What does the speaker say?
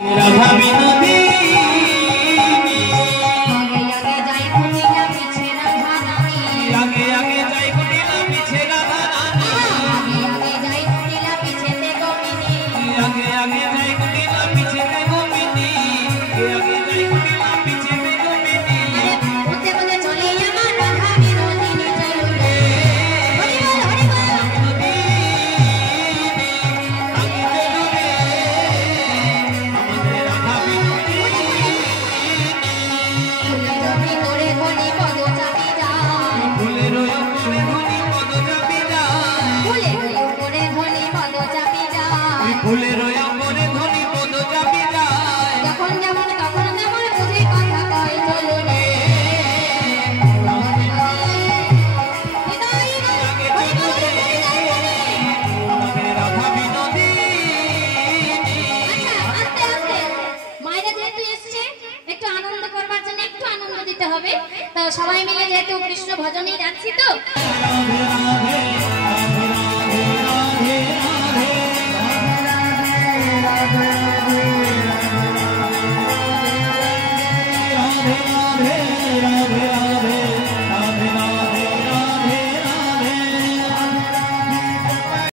রাধা বিনোদিনী আগে আগে যাই কুটিলা পিছে রাধা রানী আগে আগে যাই কুটিলা পিছে তে গোপিনী আগে যাই কুটিলা পিছে তে গোপিনী বলতে বলতে চলে আমার রাধা বিনোদিনী চলুরে হরি বল হরি বল আমাদের রাধা বিনোদিনী ফুলের ভিতরে ধনি পদ চাপি যায় ফুলের উপরে ধনি পদ চাপি যায় ফুলের উপরে ধনি পদ চাপি যায় যখন যেমন তখন তেমন বুঝে কথা কয় চলুরে আমাদের রাধা বিনোদিনী আস্তে আস্তে মায়েরা যেহেতু এসছে একটু আনন্দ করবার জন্য একটু আনন্দ দিতে হবে তো সবাই মিলে যেহেতু কৃষ্ণ ভজনেই যাচ্ছি তো রাধে রাধে